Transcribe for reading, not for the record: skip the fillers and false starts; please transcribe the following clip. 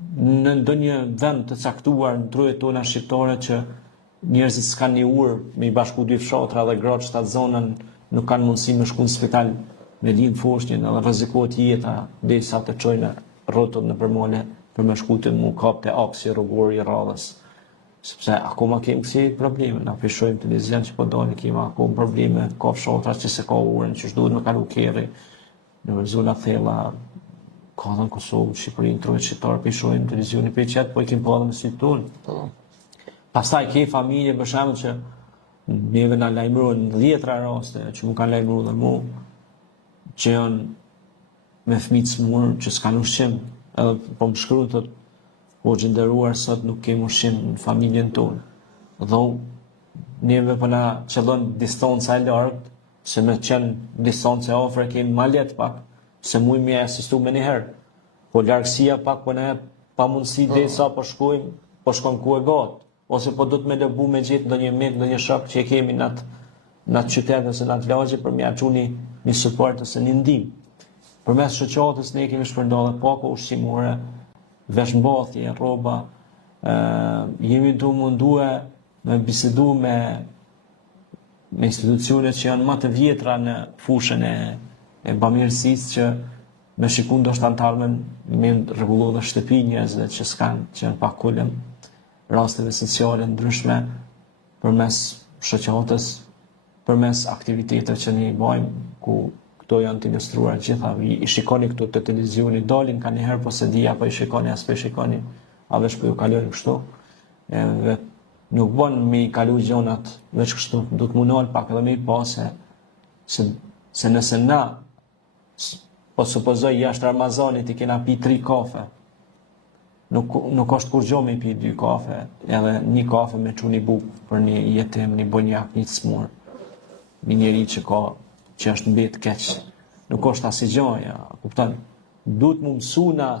në ndonjë vend të caktuar në trujet tona shqiptare që njerëzit s'kanë një urë me i bashku dy fshatra dhe gratë shtatë zonën nuk kanë mundësi me shku në spital me lidh foshnjën edhe rrezikohet jeta derisa të çojnë rrotët në përmole për me shku të mu kap të aksi rrugori i radhës. Sepse akoma kemi kësi probleme, na pishojmë televizion që po doni kemi akoma probleme, ka fshatra që se ka urën, që shduhet me kalu kerri në zona thella, ka dhe në Kosovë, Shqipërinë, trojtë shqiptarë, pishojmë televizioni për qëtë, po i kemi pa dhe me si tonë. Pastaj ke familje për shembull që neve na lajmërojnë në 10 raste që më kanë lajmëruar dhe mu që janë me fëmijë të smurë që s'kanë ushqim, edhe po më shkruan thotë po gjënderuar sot nuk kemi ushqim në familjen tonë. Dhe neve po na qëllon distanca e largët, se me qenë distancë e afër kemi ma letë pak, se mujë me asistu me njëherë. Po largësia pak po ne pa mundësi dhe sa po shkojmë, po shkon ku e gatë. Ose po do të me lëbu me gjithë ndonjë mik, ndonjë shok që e kemi në atë qytet ose në atë lagje për me aquni një support ose një ndim. Përmes shoqatës ne kemi shpërndodhe pako ushqimore, veshmbathje, rroba, jemi du mundue me bisedu me institucionet që janë më të vjetra në fushën e bamirësisë që me shikun do shtë antarmen me rregullu dhe shtëpi njerëzve që s'kanë, që janë pak kulëm, rasteve sociale ndryshme përmes shoqatës, përmes aktiviteteve që ne i bëjmë, ku këto janë të ilustruar gjitha. I shikoni këtu të televizioni, dalin ka njëherë, po se di apo i shikoni, as për shikoni, a veç për ju kalojnë kështu. Dhe nuk bon me i kalu gjonat veç kështu, du të mundohen pak edhe me i pa se nëse na, po supozoj jashtë Ramazanit i kena pi 3 kafe, nuk është kur gjo me i pi 2 kafe, edhe një kafe me çu një bukë për një jetim, një bonjak, një të smur, një njeri që është mbet keq. Nuk është asgjë, kupton? Duhet mu mësu na